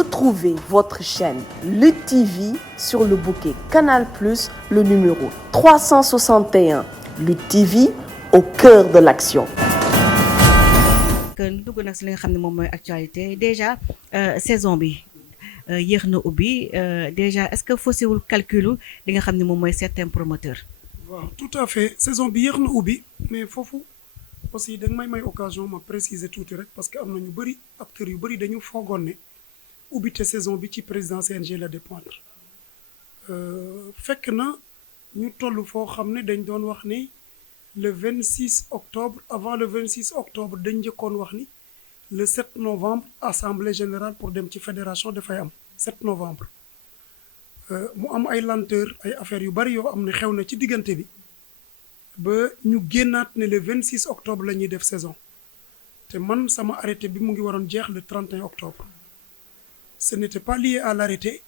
Retrouvez votre chaîne Lutte TV sur le bouquet Canal+, le numéro 361. Lutte TV au cœur de l'action. dugg nag si li nga xam ne moom mooy actualité déjà saison bi yéex na ubbi déjà est-ce que faussewul calculu li nga xam ne moom mooy certains promoteurs. waaw tout à fait saison bi yéex na ubbi mais foofu aussi da nga may occasion ma préciser tuuti rek parce que am na ñu bëri acteurs yu bëri dañu foogoon ne ubbite saison bi ci président CNG la dépendre fekk na ñu toll foo xam ne dañ doon wax ni le 26 octobre avant le 26 octobre dañ njëkkoon wax ni le 7 novembre assemblée générale pour dem ci fédération dafay am 7 novembre mu am ay lenteur ay affaires yu bari yoo am ne xew na ci diggante bi ba ñu génnaat ne le 26 octobre la ñuy def saison te man sama arrêté bi mu ngi waroon jeex le 31 octobre ce n'était pas lié à l'arrêté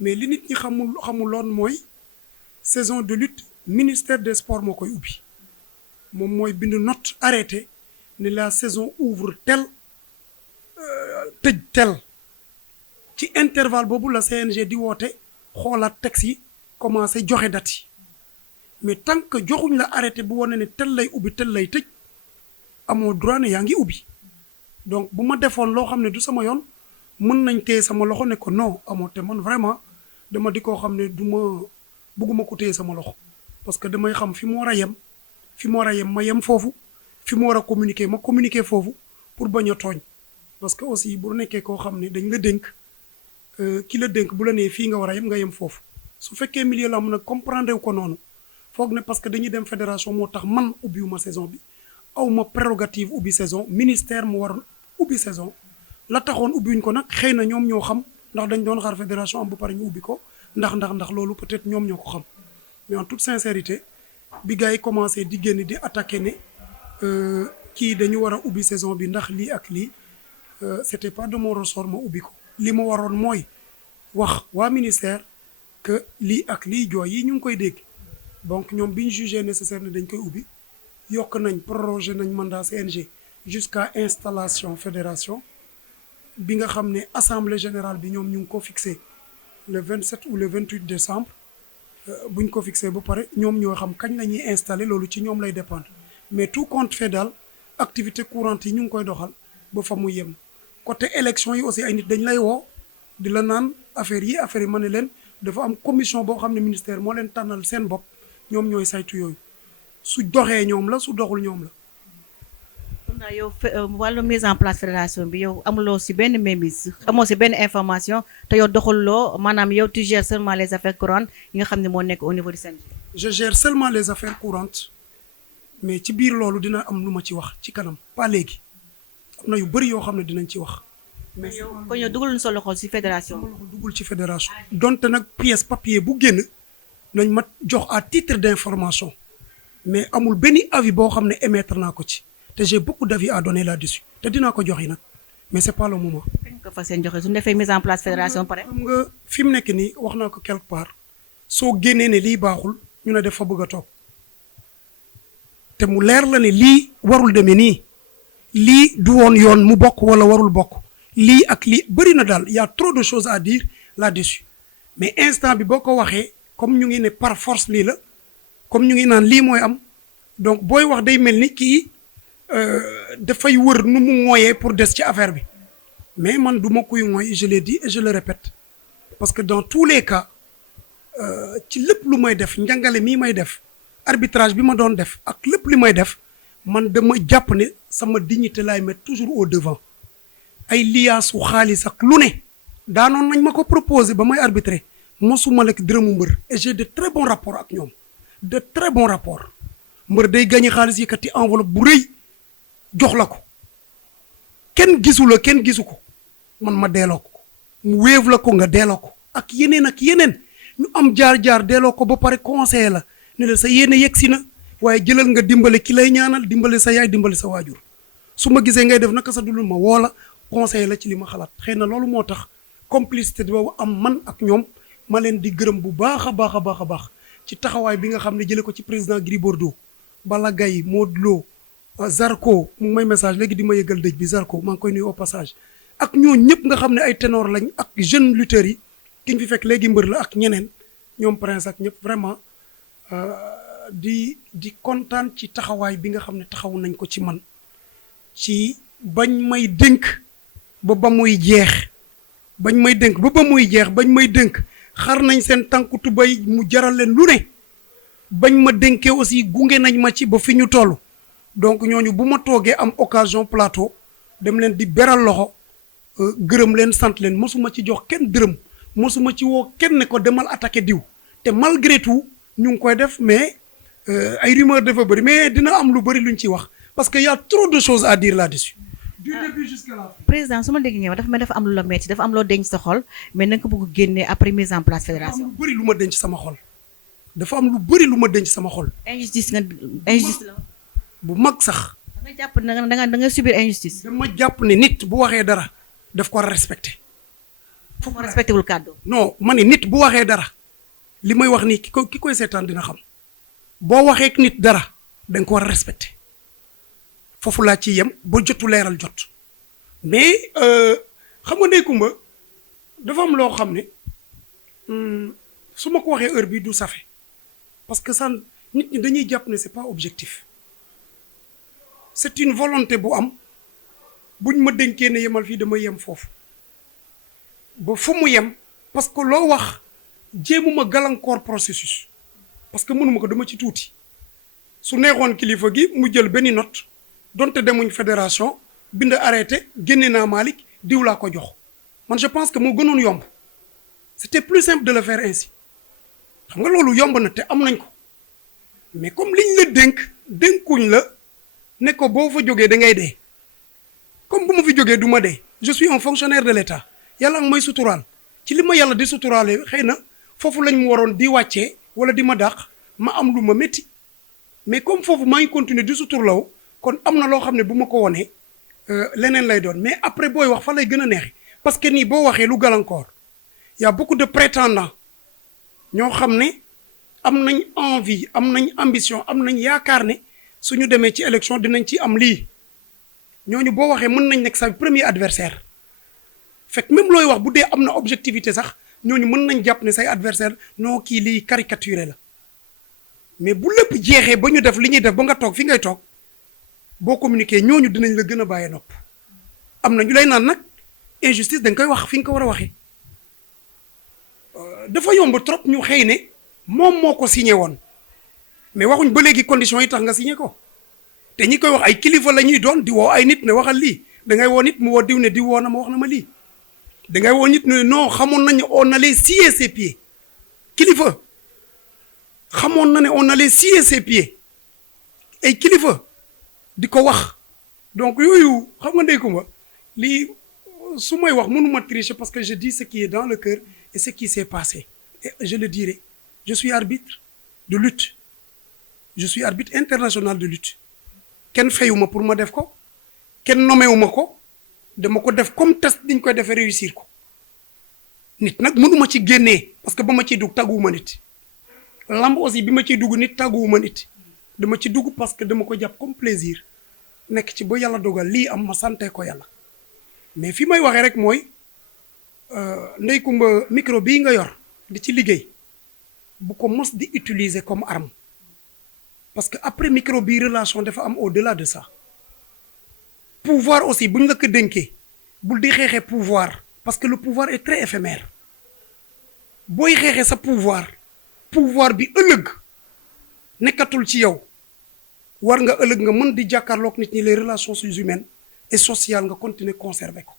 mais li nit ñi xamuloon mooy saison de lutte ministère des sports moo koy ubbi moom mooy bind note arrêté ne la saison ouvre tel tëj tel ci intervalle boobu la CNG di woote xoolaat texte yi commencé joxe date yi mais tant que joxuñ la arrêté bu wane ne tel lay ubbi tel lay tëj amoo droit ne yaa ngi ubbi donc bu ma defoon loo xam ne du sama yoon mën nañ téye sama loxo ne ko non amoo te man vraiment dama di koo xam ne du ma bëgguma ko téye sama loxo parce que damay xam fi mu war a yem fi mu war a yem ma yem foofu fi mu war a communiquer ma communiquer foofu pour bañ a tooñ parce que aussi bu nekkee koo xam ne dañ la dénk ki la dénk bu la nee fii nga war a yem nga yem foofu su fekkee milieu la am nag comprendre wu ko noonu foog ne parce que dañuy dem fédération moo tax man ubbiwuma saison bi aw ma prérogative ubbi saison ministère mu waroon ubbi saison la taxoon ubbiwuñ ko nag xëy na ñoom ñoo xam ndax dañ doon xaar fédération am ba pare ñu ubbi ko ndax loolu peut-être ñoom ñoo ko xam mais en toute sincérité bi gars yi commencé di génn di attaquer ne kii dañu war a ubbi saison bi ndax lii ak lii c'était pas de mon ressort ma ubbi ko li ma waroon mooy wax waa ministère que lii ak lii jooy yi ñu ngi koy dégg donc ñoom bi ñu jugé nécessaire ne dañ koy ubbi yokk nañ proroger nañ mandat CNG jusqu'à installation fédération bi nga xam ne assemblée générale bi ñoom ñu ngi ko fixé le 27 ou le 28 décembre buñ ko fixé ba pare ñoom ñoo xam kañ la ñuy installé loolu ci ñoom lay dépendre mais tout compte fait daal activité courante yi ñu ngi koy doxal ba fa mu yem côté élection yi aussi ay nit dañ lay woo di la naan affaire yi ma ne leen dafa am commission boo xam ne ministère moo leen tànnal seen bopp ñoom ñooy saytu yooyu su doxee ñoom la su doxul ñoom la. kon daal yow wàllu mise en place fédération bi yow amuloo si benn mémise amoo si benn information te yow doxaluloo maanaam yow tu gères seulement les affaires courantes yi nga xam ne moo nekk au niveau du CNG. je gère seulement les affaires courantes mais ci biir loolu dina am lu ma ci wax ci kanam pas léegi am na yu bëri yoo xam ne dinañ ci wax. mais yow kon yow dugalul sa loxo si fédération. dugul ci fédération. donte nag pièce papier bu génn nañ ma jox à titre d'information mais amul benn avis boo xam ne émettre naa ko ci te j'ai beaucoup d'avis à donner là-dessus te dinaa ko jox yi nag mais c'est pas le moment. kañ ko fas yéene joxe su ñu defee mise en place fédération pare. xam nga fi mu nekk nii wax naa ko quelque part soo génnee ne lii baaxul ñu ne def fa bëgg a toog te mu leer la ne lii warul demee nii lii du woon yoon mu bokk wala warul bokk lii ak lii bëri na daal y a trop de choses à dire là-dessus mais instant bi boo ko waxee comme ñu ngi ne par force lii la comme ñu ngi naan lii mooy am donc booy wax day mel ni kii dafay wër nu mu mooyee pour des ci affaire bi mais man du ma kuy mooy je l'ai dit et je le répète parce que dans tous les cas ci lépp lu may def njàngale mii may def arbitrage bi ma doon def ak lépp li may def man dama jàpp ne sama dignité laay mettre toujours au devant ay liyaasu xaalis ak lu ne daanoon nañ ma ko proposer ba may arbitrer mosuma lekk dërëmu mbër et j'ai de très bons rapports ak ñoom de très bons rapports mbër day gagné xaalis yëkkati enveloppe bu rëy jox la ko kenn gisu la kenn gisu ko man ma delloo ko mu wéev la ko nga delloo ko ak yeneen ñu am jaar-jaar delloo ko ba pare conseiller la ne la sa yéene yegg si na waaye jëlal nga dimbale ki lay ñaanal dimbale sa yaay dimbale sa waajur su ma gisee ngay def naka sa dulul ma woo la conseiller la ci li ma xalaat xëy na loolu moo tax complicité boobu am man ak ñoom ma leen di gërëm bu baax a baax a baax a baax ci taxawaay bi nga xam ne jëlee ko ci président Gris Bordeaux Balla Gaye Modou Lo Zarko mu ngi may message léegi di ma yëgal dëj bi Zarko maa ngi koy nuyu au passage ak ñoo ñëpp nga xam ne ay ténor lañ ak jeune lutteurs yi ki ñu fi fekk léegi mbër la ak ñeneen ñoom prince ak ñëpp vraiment di kontaan ci taxawaay bi nga xam ne taxaw nañ ko ci man ci bañ may dénk ba muy jeex bañ may dénk ba muy jeex bañ may dénk xar nañ seen tànku tubay mu jaral leen lu ne bañ ma dénkee aussi gunge nañ ma ci ba fi ñu toll donc ñooñu bu ma toogee am occasion plateau dem leen di beral loxo gërëm leen sant leen mosuma ci jox kenn dërëm mosuma ci woo kenn ne ko demal attaqué diw te malgré tout ñu ngi koy def mais ay rumeur dafa bëri mais dina am lu bëri luñ ci wax parce que y a trop de choses à dire là-dessus. Du début jusqu'à la fin. Président su ma dégg ngeen wax dafa mel dafa am lu la metti dafa am loo denc sa xol mais na nga ko bëgg génne après mise en place fédération. dafa am lu bëri lu ma denc sama xol dafa am lu bëri lu ma denc sama xol. injustice la. bu mag sax. da nga jàpp da nga subir injustice. dama jàpp ne nit bu waxee dara daf ko war a respecté. foofu respecté wul kàddu. non ma ne nit bu waxee dara li may wax nii ki koy seetaan dina xam boo waxee ak nit dara da nga ko war a respecté foofu laa ci yem ba jotu leeral jot mais xam nga Ndeye Comba dafa am loo xam ne su ma ko waxee heure bi du safe parce que ça nit ñi dañuy jàpp ne c'est pas objectif c'est une volonté bu am buñ ma dénkee ne yemal fii dama yem foofu ba fu mu yem parce que loo wax jéemuma gàllankoor processus parce que mënuma ko dama ci tuuti su neexoon kilifa gi mu jël benn note donte demuñ fédération bind arrêté génne naa Malick diw laa ko jox man je pense que moo gënoon yomb c'était plus simple de le faire ainsi xam nga loolu yomb na te am nañ ko mais comme liñ la dénkuñ la ne ko boo fa jógee da ngay dee comme bu ma fi jógee du ma dee je suis un fonctionnaire de l'État yàlla nga may suturaal ci li ma yàlla di suturaale xëy na foofu lañ mu waroon di wàccee wala di ma dàq ma am lu ma métti mais comme foofu maa ngi continuer di suturlaw kon am na loo xam ne bu ma ko wonee leneen lay doon mais après booy wax fa lay gën a neexee parce que nii boo waxee lu gàllankoor y a beaucoup de prétendants ñoo xam ne am nañ envie am nañ ambition am nañ yaakaar ne suñu demee ci élection dinañ ci am lii ñooñu boo waxee mën nañ nekk sa premier adversaire fekk même looy wax bu dee am na objectivité sax ñooñu mën nañ jàpp ne say adversaire non kii lii caricaturé la mais bu lépp jeexee ba ñu def li ñuy def ba nga toog fi ngay toog boo communiqué ñooñu dinañ la gën a bàyyi nopp am na ñu lay naan nag injustice dañ koy wax fi nga ko war a waxee dafa yomb trop ñu xëy ne moom moo ko signé woon mais waxuñ ba léegi conditions yi tax nga signé ko te ñi koy wax ay kilifa la ñuy doon di woo ay nit ne waxal lii da ngay woo nit mu woo diw ne diw woo na ma wax na ma lii da ngay woo nit ne non xamoon nañ ne on allait scier ses pieds kilifa xamoon na ne on allait scier ses pieds ay kilifa di ko wax donc yooyu xam nga Ndeye Comba lii su may wax mënuma tricher parce que je dis ce qui est dans le cœur et ce qui s'est passé et je le dirai je suis arbitre de lutte je suis arbitre international de lutte kenn fayuma pour ma def ko kenn nomewuma ko dama ko def comme test diñ koy defee réussir ko nit nag mënuma ci génnee parce que ba ma ciy dugg tàgguwuma nit lamb aussi bi ma ciy dugg nit tàgguwuma nit dama ci dugg parce que dama ko jàpp comme plaisir nekk ci ba yàlla dogal lii am ma sante ko yàlla mais fi may waxee rek mooy Ndeye Comba micro bii nga yor di ci liggéey bu ko mos di utiliser comme arme parce que après micro bii relation dafa am au-delà de ça pouvoir aussi buñ la ko dénkee bul di xeexee pouvoir parce que le pouvoir est très éphémère booy xeexee sa pouvoir bi ëllëg nekkatul ci yow war nga ëllëg nga mën di jàkkaarloog nit ñi les relations humaines et sociales nga continuer conserver ko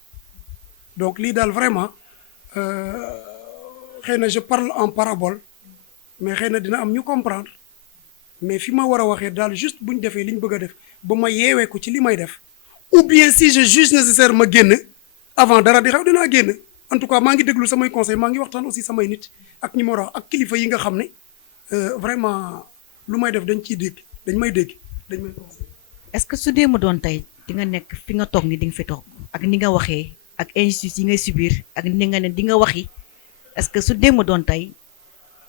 donc lii daal vraiment xëy na je parle en parabole mais xëy na dina am ñu comprendre mais fi ma war a waxee daal juste bu ñu defee li ñu bëgg a def ba ma yeewee ko ci li may def ou bien si je juge nécessaire ma génn avant dara di xew dinaa génn en tout cas maa ngi déglu samay conseil maa ngi waxtaan aussi samay nit ak ñi ma war a wax ak kilifa yi nga xam ne vraiment lu may def dañ ciy dégg dañ may dégg dañ may conseil. est-ce que su dee ma doon tey di nga nekk fi nga toog ni di nga fi toog ak ni nga waxee ak injustice yi ngay subir ak ni nga ne di nga waxi est-ce que su dee ma doon tey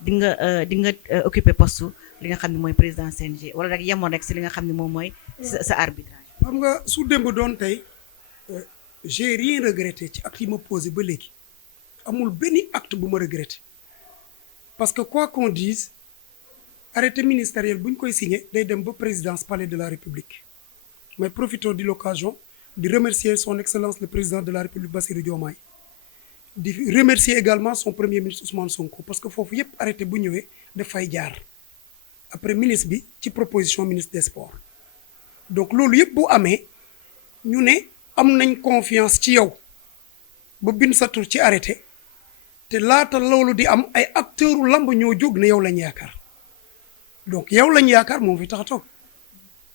di nga occuper poste li nga xam ne mooy président CNG wala rek yemoon rek si li nga xam ne moom mooy sa arbitrage. xam nga su démb doon tey j'ai rien regretté ci acte yi ma posé ba léegi amul benn acte bu ma regretté parce que quoi qu'on dise arrêté ministériel bu ñu koy signé day dem ba présidence palais de la République mais profitons de l'occasion di remercier son excellence le président de la République Bassirou Diomaye di remercier également son premier ministre Ousmane Sonko parce que foofu yépp arrêté bu ñëwee dafay jaar après ministre bi ci proposition ministre des sports donc loolu yépp bu amee ñu ne am nañ confiance ci yow ba bind sa tur ci arrêté te laata loolu di am ay acteurs u lamb ñoo jóg ne yow lañ yaakaar donc yow lañ yaakaar moom fi tax a toog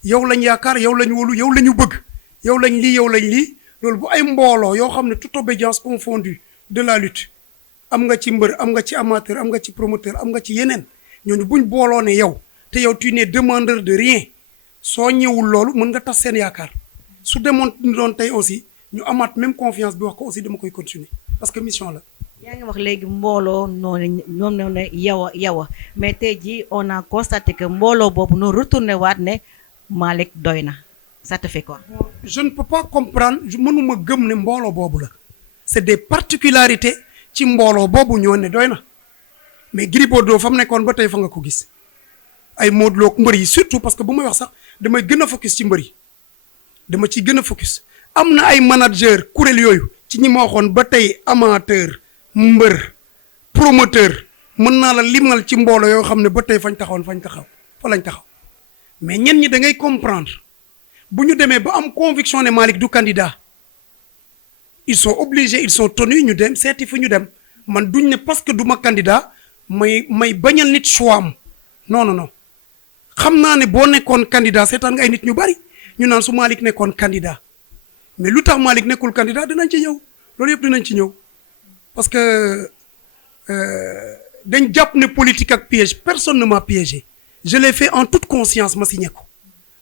yow lañ yaakaar yow lañ wóolu yow la ñu bëgg yow lañ lii loolu bu ay mbooloo yoo xam ne toute obédience confondue de la lutte am nga ci mbër am nga ci amateur am nga ci promoteur am nga ci yeneen ñooñu buñ booloo ne yow te yow tu n'es demandeur de rien soo ñëwul loolu mën nga tas seen yaakaar su demoon doon tey aussi ñu amaat même confiance bi wax ko aussi dama koy continuer parce que mission la. yaa ngi wax léegi mbooloo noonu ñoom ñoo ne yow a mais tey jii on a constaté que mbooloo boobu noo retourné waat ne Malick doy na ça te fait quoi. je ne peux pas comprendre mënuma gëm ne mbooloo boobu la c'est des particularités ci mbooloo boobu ñoo ne doy na mais Gris Bordeaux fa mu nekkoon ba tey fa nga ko gis ay Modou Lo mbër yi surtout parce que bu may wax sax damay gën a focus ci mbër yi dama ci gën a focus am na ay manager kuréel yooyu ci ñi ma waxoon ba tey amateur mbër promoteur mën naa la limal ci mbooloo yoo xam ne ba tey fañ taxaw fa lañ taxaw mais ñen ñi da ngay comprendre bu ñu demee ba am conviction ne Malick du candidat ils sont obligés ils sont tenus ñu dem seeti fu ñu dem man duñ ne parce que du ma candidat may bañal nit choix am non xam naa ne boo nekkoon candidat seetaan nga ay nit ñu bari ñu naan su Malick nekkoon candidat mais lu tax Malick nekkul candidat dinañ ci ñëw loolu yëpp dinañ ci ñëw parce que dañ jàpp ne politique ak piège personne ne m'a piégé je l'ai fait en toute conscience ma signé ko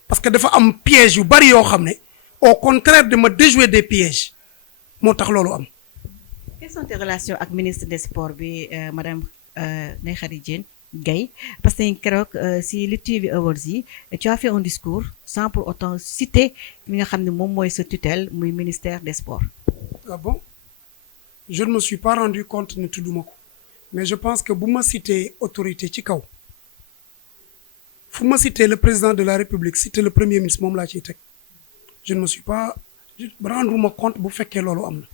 parce que dafa am piège yu bari yoo xam ne au contraire de ma déjouer des pièges moo tax loolu am. Quelles sont tes relations ak ministre des sports bi madame Ndeye Khady Diène Gaye parce que keroog si Lutte TV Awards yi tu as fait un discours sans pour autant citer li nga xam ne moom mooy sa tutelle muy ministère des sports. Ah bon je ne me suis pas rendu compte ne tudduma ko mais je pense que bu ma cité autorité ci kaw fu ma cité le président de la République cité le premier ministre moom laa ciy teg je ne me suis pas rendre ma compte bu fekkee loolu am na.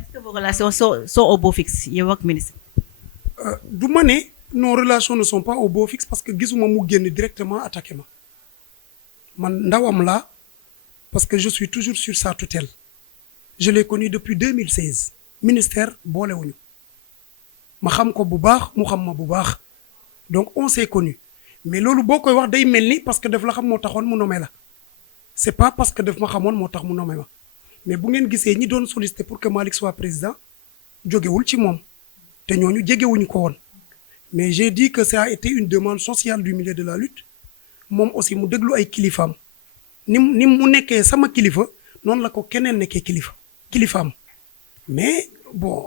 Est-ce que vos relations sont au beau fixe yow ak ministre. du ma ne nos relations ne sont pas au beau fixe parce que gisuma mu génn directement attaqué ma man ndawam laa parce que je suis toujours sur sa tutelle je l'ai connu depuis 2016 ministère boolewuñu ma xam ko bu baax mu xam ma bu baax donc on s'est connu mais loolu boo koy wax day mel ni parce que daf la xam moo taxoon mu nommé la c'est pas parce que daf ma xamoon moo tax mu nommé ma mais bu ngeen gisee ñi doon solliciter pour que Malick soit président jógewul ci moom te ñooñu jegewuñu ko woon mais j'ai dit que ça a été une demande sociale du milieu de la lutte moom aussi mu déglu ay kilifaam ni mu nekkee sama kilifa noonu la ko keneen nekkee kilifaam mais bon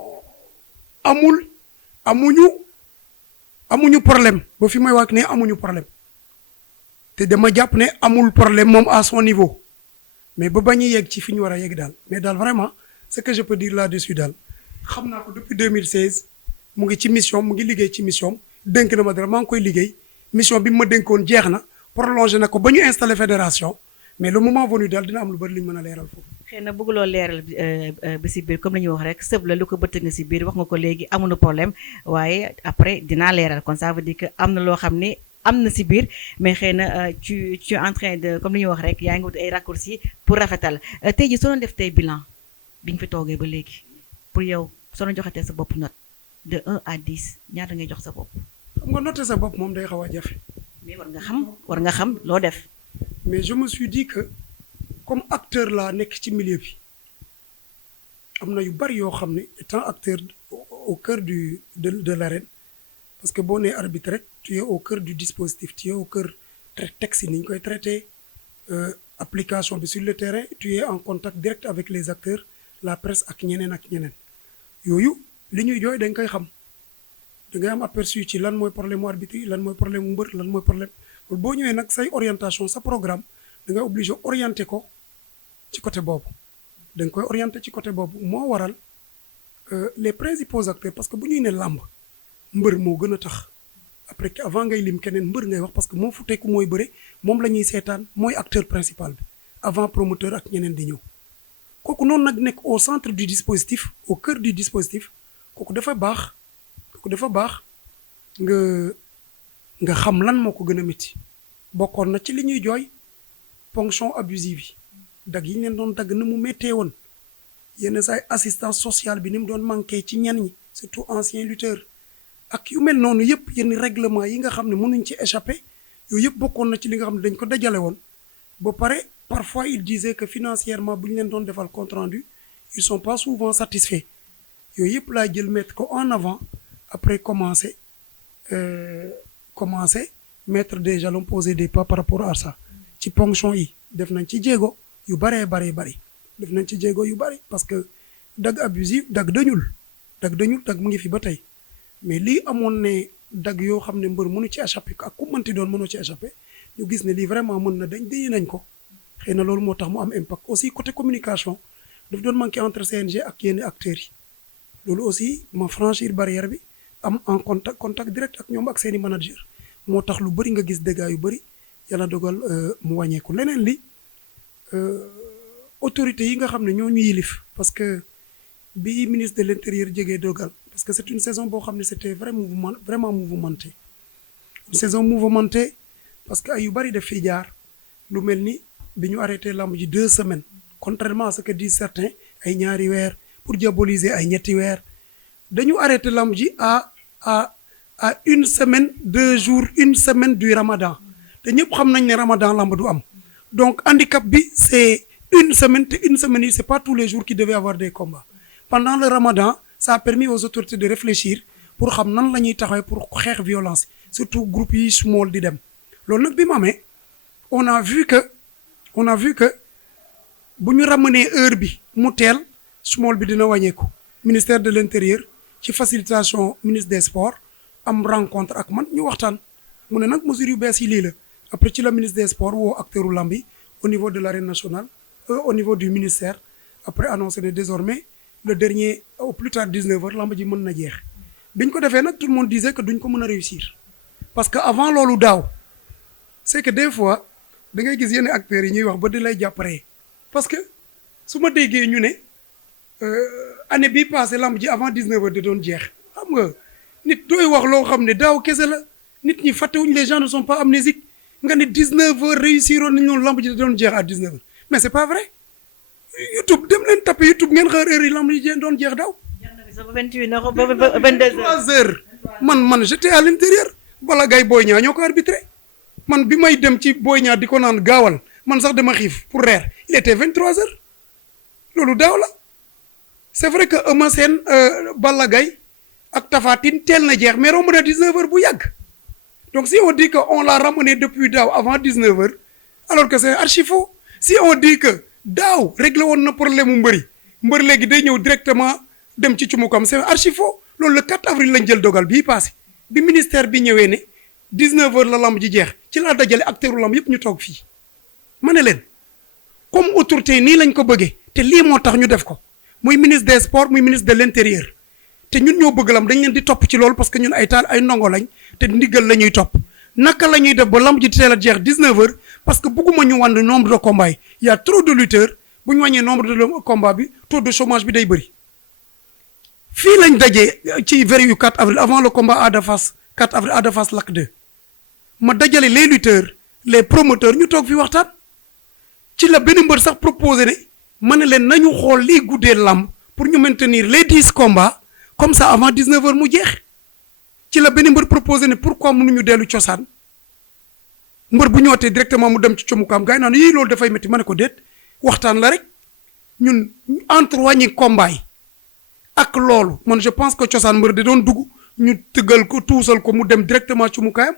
amuñu problème ba fi may wax ne amuñu problème te dama jàpp ne amul problème moom à son niveau mais ba bañu yegg ci fi ñu war a yegg daal mais daal vraiment ce que je peux dire là-dessus daal xam naa ko depuis 2016 mu ngi ci mission mu ngi liggéey ci mission dénk na ma dara maa ngi koy liggéey mission bi ma dénkoon jeex na prolongé na ko ba ñu installé fédération mais le moment venu daal dina am lu bari li ñu mën a leeral foofu. xëy na bëgguloo leeral bi si biir comme la ñuy wax rek sëb la lu ko bëtt nga si biir wax nga ko léegi amuñu problème waaye après dinaa leeral kon ça veut dire que am na loo xam ne am na si biir mais xëy na tu es en train de comme li ñuy wax rek yaa ngi wut ay raccourcis pour rafetal tey ji soo doon def tey bilan bi nga fi toogee ba léegi pour yow soo doon joxetee sa bopp note de 1 à 10 ñaata ngay jox sa bopp. xam nga noter sa bopp moom day xaw a jafe. mais war nga xam loo def. mais je me suis dit que comme acteur laa nekk ci milieu bi am na yu bari yoo xam ne étant acteur au cœur de l'arène parce que boo nee arbitre rek tu es au cœur du dispositif tu es au cœur texte yi ni ñu koy traité application bi sur le terrain tu es en contact direct avec les acteurs la presse ak ñeneen yooyu li ñuy jooy dañ koy xam da ngay am aperçu ci lan mooy problème mu arbitre yi lan mooy problème mu mbër lan mooy problème boo ñëwee nag say orientation sa programme da ngay obligé orienté ko ci côté boobu dañ koy orienté ci côté boobu moo waral les principaux acteurs parce que bu ñuy ne làmb mbër moo gën a tax après avant ngay lim keneen mbër ngay wax parce que moo fu tekku mooy bëre moom la ñuy seetaan mooy acteur principal bi avant promoteur ak ñeneen di ñëw kooku noonu nag nekk au centre du dispositif au cœur du dispositif kooku dafa baax nga xam lan moo ko gën a métti bokkoon na ci li ñuy jooy ponction abusive yi dag yi ñu leen doon dagg na mu méttee woon yenn saay assistance sociale bi ni mu doon manqué ci ñenn ñi surtout anciens lutteurs ak yu mel noonu yëpp yenn règlement yi nga xam ne mënuñ ci échapper yooyu yëpp bokkoon na ci li nga xam ne dañ ko dajale woon ba pare parfois il disait que financièrement bu ñu leen doon defal compte rendu ils sont pas souvent satisfaits yooyu yëpp laa jël mettre ko en avant après commencer mettre des jalons, poser des pas par rapport à ça ci ponction yi def nañ ci jéego yu bari def nañ ci jéego yu bari parce que dag abusif dag dañul dag mu ngi fi ba tey mais lii amoon ne dag yoo xam ne mbër mënu ci échappé ak ku mënti doon mënu ci échappé ñu gis ne lii vraiment mën na dañ nañ ko xëy na loolu moo tax mu am impact aussi côté communication daf doon manqué entre CNG ak yenn acteurs yi loolu aussi ma franchir barrière bi am en contact direct ak ñoom ak seeni manager moo tax lu bëri nga gis dégâts yu bëri yàlla dogal mu wàññeeku leneen li autorités yi nga xam ne ñoo ñu yilif parce que bi ministre de l'intérieur jegee dogal parce que c'est une saison boo xam ne c'était vraiment mouvementé une saison mouvementée parce que ay yu bëri def fii jaar lu mel ni bi ñu arrêté lamb ji 2 semaines contrairement à ce que disent certains ay ñaari weer pour diaboliser ay ñetti weer dañu arrêté lamb ji à 1 semaine 2 jours 1 semaine du ramadan te ñëpp xam nañ ne ramadan lamb du am donc handicap bi c'est 1 semaine te 1 semaine yi c'est pas tous les jours qu'il devait avoir des combats pendant le ramadan ça a permis aux autorités de réfléchir pour xam nan la ñuy taxawee pour xeex violence surtout groupe yi small di dem loolu nag bi mu amee on a vu que bu ñu ramener heure bi mu teel small bi dina wàññeeku ministère de l'intérieur ci facilitation ministre des sports am rencontre ak man ñu waxtaan mu ne nag mesures yu bees yi lii la après ci la ministre des sports woo acteur u lamb yi au niveau de l'arène nationale au niveau du ministère après annoncé ne désormais le dernier au plus tard 19h lamb ji mën na jeex biñ ko defee nag tout le monde disait que duñ ko mën a réussir parce que avant loolu daaw c'est que des fois da ngay gis yenn acteurs yi ñuy wax ba di lay jàpparee parce que su ma déggee ñu ne année bii passé lamb ji avant 19h da doon jeex xam nga nit dooy wax loo xam ne daaw kese la nit ñi fàttewuñ les gens ne sont pas amnésiques nga ne 19h réussiroon nañ noonu lamb ji da doon jeex à 19h mais c'est pas vrai YouTube dem leen tapé YouTube ngeen xaar heure yi lamb ji doon jeex daaw. 23h man j'étais à l'intérieur Balla Gaye Boy Niang ñoo ko arbitré man bi may dem ci Boy Niang di ko naan gaawal man sax dama xiif pour reer il était 23h loolu daaw la c'est vrai que Eumeu Sène Balla Gaye ak Tapha Tine teel na jeex mais romb na 19h bu yàgg donc si on dit que on l'a ramené depuis daaw avant 19h alors que c'est archi faux si on dit que daaw réglé woon na problème mu mbër léegi day ñëw directement dem ci cumukam c'est archi faux loolu le 4 avril lañ jël dogal bii passé bi ministère bi ñëwee ne 19h la lamb ji jeex ci laa dajale acteuru lamb yëpp ñu toog fii ma ne leen comme autorité nii lañ ko bëggee te lii moo tax ñu def ko muy ministre des sports muy ministre de l'intérieur te ñun ñoo bëgg lamb dañ leen di topp ci loolu parce que ñun ay ndongo lañ te ndigal la ñuy topp naka la ñuy def ba lamb ji teel a jeex 19h parce que bëgguma ñu wàññi nombre de combats yi y a trop de lutteurs bu ñu wàññee nombre de combats bi taux de chômage bi day bëri. fii lañ dajee ci veille yu 4 avril avant le combat Ada Fass 4 avril Ada Fass Lac 2 ma dajale les lutteurs les promoteurs ñu toog fi waxtaan ci la benn mbër sax proposé ne ma ne leen nañu xool liy guddee lamb pour ñu maintenir les 10 combats comme ça avant 19h mu jeex ci la benn mbër proposé ne pourquoi mënuñu dellu cosaan mbër bu ñëwatee directement mu dem ci comukaam gars yi naan yii loolu dafay métti ma ne ko déet waxtaan la rek ñun entre wàññi combat yi ak loolu man je pense que cosaan mbër da doon dugg ñu tëggal ko tuusal ko mu dem directement ci mu kaayam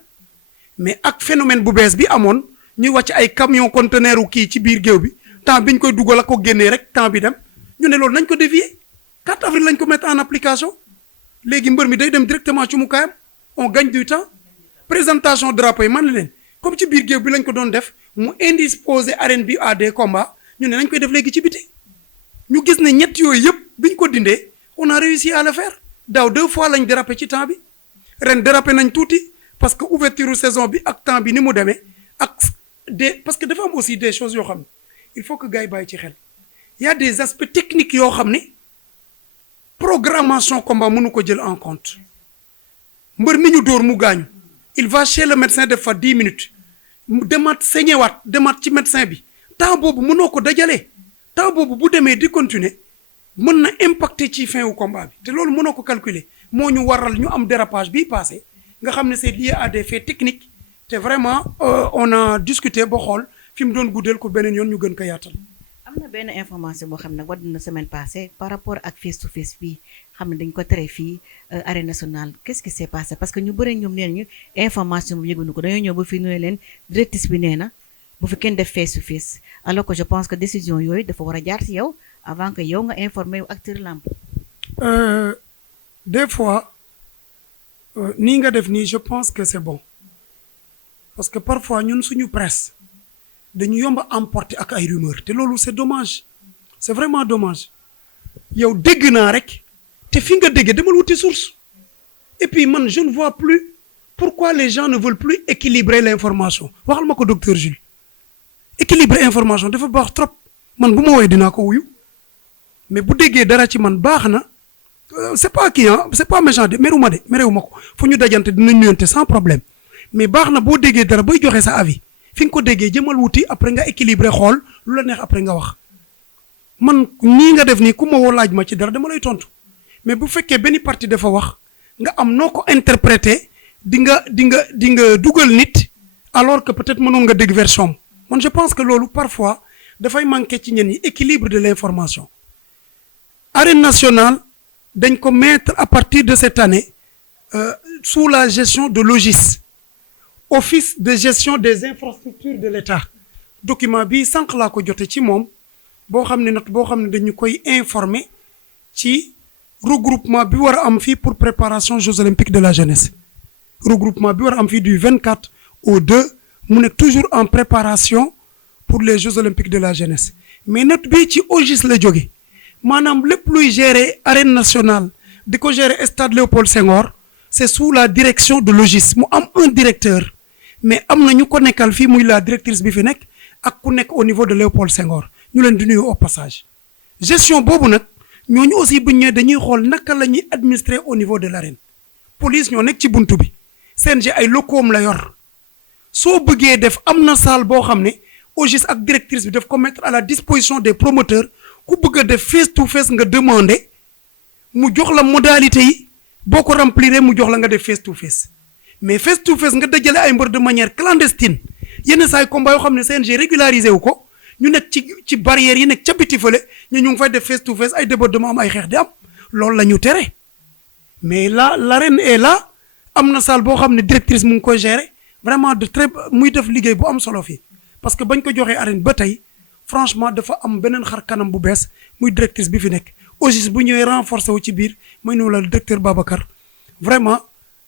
mais ak phénomène bu bees bi amoon ñuy wàcc ay camion conteneur u kii ci biir géew bi temps biñ koy dugal ak ko génnee rek temps bi dem ñu ne loolu nañ ko dévier 4 avril lañ ko mettre en application léegi mbër mi day dem directement ci mu kaayam on gagne du temps présentation drapeau yi man leen comme ci biir géew bi lañ ko doon def mu indisposer arène bi à des combats ñu ne nañ koy def léegi ci biti ñu gis ne ñett yooyu yëpp biñ ko dindee on a réussi à le faire daaw 2 fois lañ dérapé ci temps bi ren dérapé nañ tuuti parce que ouverture saison bi ak temps bi ni mu demee ak parce que dafa am aussi des choses yoo xam ne il faut que gars yi bàyyi ci xel il y a des aspects techniques yoo xam ne programmation combat mënu ko jël en compte mbër mi ñu dóor mu gaañu il va chez le médecin def fa 10 minutes demaat saignewaat demaat ci médecin bi temps boobu mënoo ko dajalee temps boobu bu demee di continuer mën na impacter ci fin wu combat bi te loolu mënoo ko calculer moo ñu waral ñu am dérapage bii passé nga xam ne c'est lié à des faits techniques te vraiment on a discuté ba xool fi mu doon guddeel ko beneen yoon ñu gën ko yaatal. am na benn information boo xam ne war na semaine passée par rapport ak face to face fii xam ne dañ ko tere fii arène nationale qu'est-ce qui s'est passé parce que ñu bëri ñoom nee nañu information bu yëguñu ko dañoo ñëw ba fii nu leen directrice bi nee na bu fi kenn def face to face alors que je pense que décision yooyu dafa war a jaar ci yow avant que yow nga informé wu acteur lamb. Des fois nii nga def nii je pense que c'est bon parce que parfois ñun suñu presse dañu yomb a emporter ak ay rumeurs te loolu c'est dommage c'est vraiment dommage yow dégg naa rek te fi nga déggee demal wuti source et puis man je ne vois plus pourquoi les gens ne veulent plus équilibrer l'information waxal ma ko docteur Jules équilibrer information dafa baax trop man bu ma woowee dinaa ko wuyu mais bu déggee dara ci man baax na c'est pas kii c'est pas méchant de merewuma ko fu ñu dajante dinañ nuyante sans problème mais baax na boo déggee dara bay joxe sa avis fi nga ko déggee jëmal wuti après nga équilibrer xool lu la neex après nga wax man nii nga def nii ku ma woo laaj ma ci dara dama lay tontu mais bu fekkee benn partie dafa wax nga am noo ko interpréter di nga dugal nit alors que peut-être mënoon nga dégg version man je pense que loolu parfois dafay manquer ci ñenn ñi équilibre de l'information. Arène nationale dañ ko mettre à partir de cette année sous la gestion de l'OGIS office de gestion des infrastructures de l'État document bi sànq laa ko jote ci moom boo xam ne nag boo xam ne dañu koy informer ci regroupement bi war a am fii pour préparation Jeux olympiques de la jeunesse regroupement bi war a am fii du 24 au 2 mu nekk toujours en préparation pour les Jeux olympiques de la jeunesse mais note bi ci OGIS la jóge maanaam lépp luy gérer arène nationale di ko gérer stade Léopold Senghor c'est sous la direction de l'OGIS mu am un directeur mais am na ñu ko nekkal fii muy la directrice bi fi nekk ak ku nekk au niveau de Léopold Senghor ñu leen di nuyu au passage gestion boobu nag ñooñu aussi bu ñu ñëwee dañuy xool naka la ñuy administrer au niveau de l'arène police ñoo nekk ci buntu bi CNG ay locaux la yor soo bëggee def am na salle boo xam ne OGIS ak directrice bi daf ko mettre à la disposition des promoteurs ku bëgg a def face to face nga demander mu jox la modalité yi boo ko remplir mu jox la nga def face to face mais face to face nga dajale ay mbër de manière clandestine yenn saa yi combat yoo xam ne CNG régularisé wu ko ñu nekk ci barrières yi nekk ca biti fële ñu ngi fay def face to face ay débordement am ay xeex di am loolu la ñu tere mais là l'arène est là am na salle boo xam ne directrice mu ngi koy gérer vraiment de très muy def liggéey bu am solo fii parce que bañ ko joxee arène ba tey franchement dafa am beneen xar kanam bu bees muy directrice bi fi nekk OGIS bu ñëwee renforcer wu ci biir mooy nu la docteur Babacar vraiment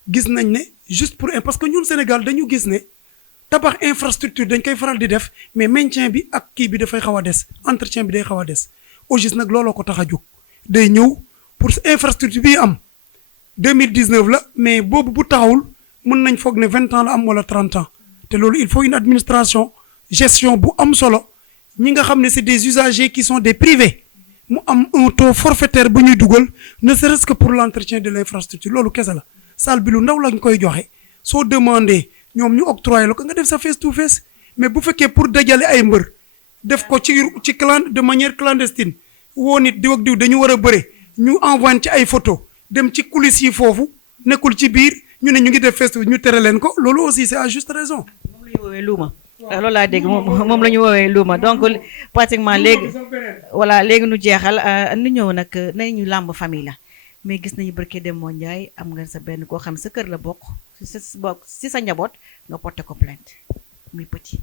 gis nañ ne juste pour parce que ñun Sénégal dañu gis ne tabax infrastructure dañ koy faral di def mais maintien bi ak kii bi dafay xaw a des entretien bi day xaw a des OGIS nag looloo ko tax a jóg day ñëw pour infrastructure bi am 2019 la mais boobu bu taxawul mën nañ foog ne 20 ans la am wala 30 ans te loolu il faut une administration gestion bu am solo ñi nga xam ne c'est des usagers qui sont des privés mu am un taux forfaitaire bu ñuy dugal ne serait-ce que pour l'entretien de l'infrastructure loolu kese la salle bi lu ndaw lañ koy joxe soo demandé ñoom ñu octroyer la ko nga def sa face to face mais bu fekkee pour dajale ay mbër def ko ci de manière clandestine woo nit diw ak diw dañu war a bëre ñu envoyé ci ay photo dem ci coulisses yi foofu nekkul ci biir ñu ne ñu ngi def face to face ñu tere leen ko loolu aussi c'est à juste raison. moom la ñu woowee luuma. loolu laa dégg moom la ñu woowee luuma donc pratiquement léegi voilà léegi nu jeexal nu ñëw nag nañu làmb famille la mais gis nañu barke dem moo Ndiaye am nga sa benn koo xam sa kër la bokk si sa njaboot nga porté ko plainte muy petit.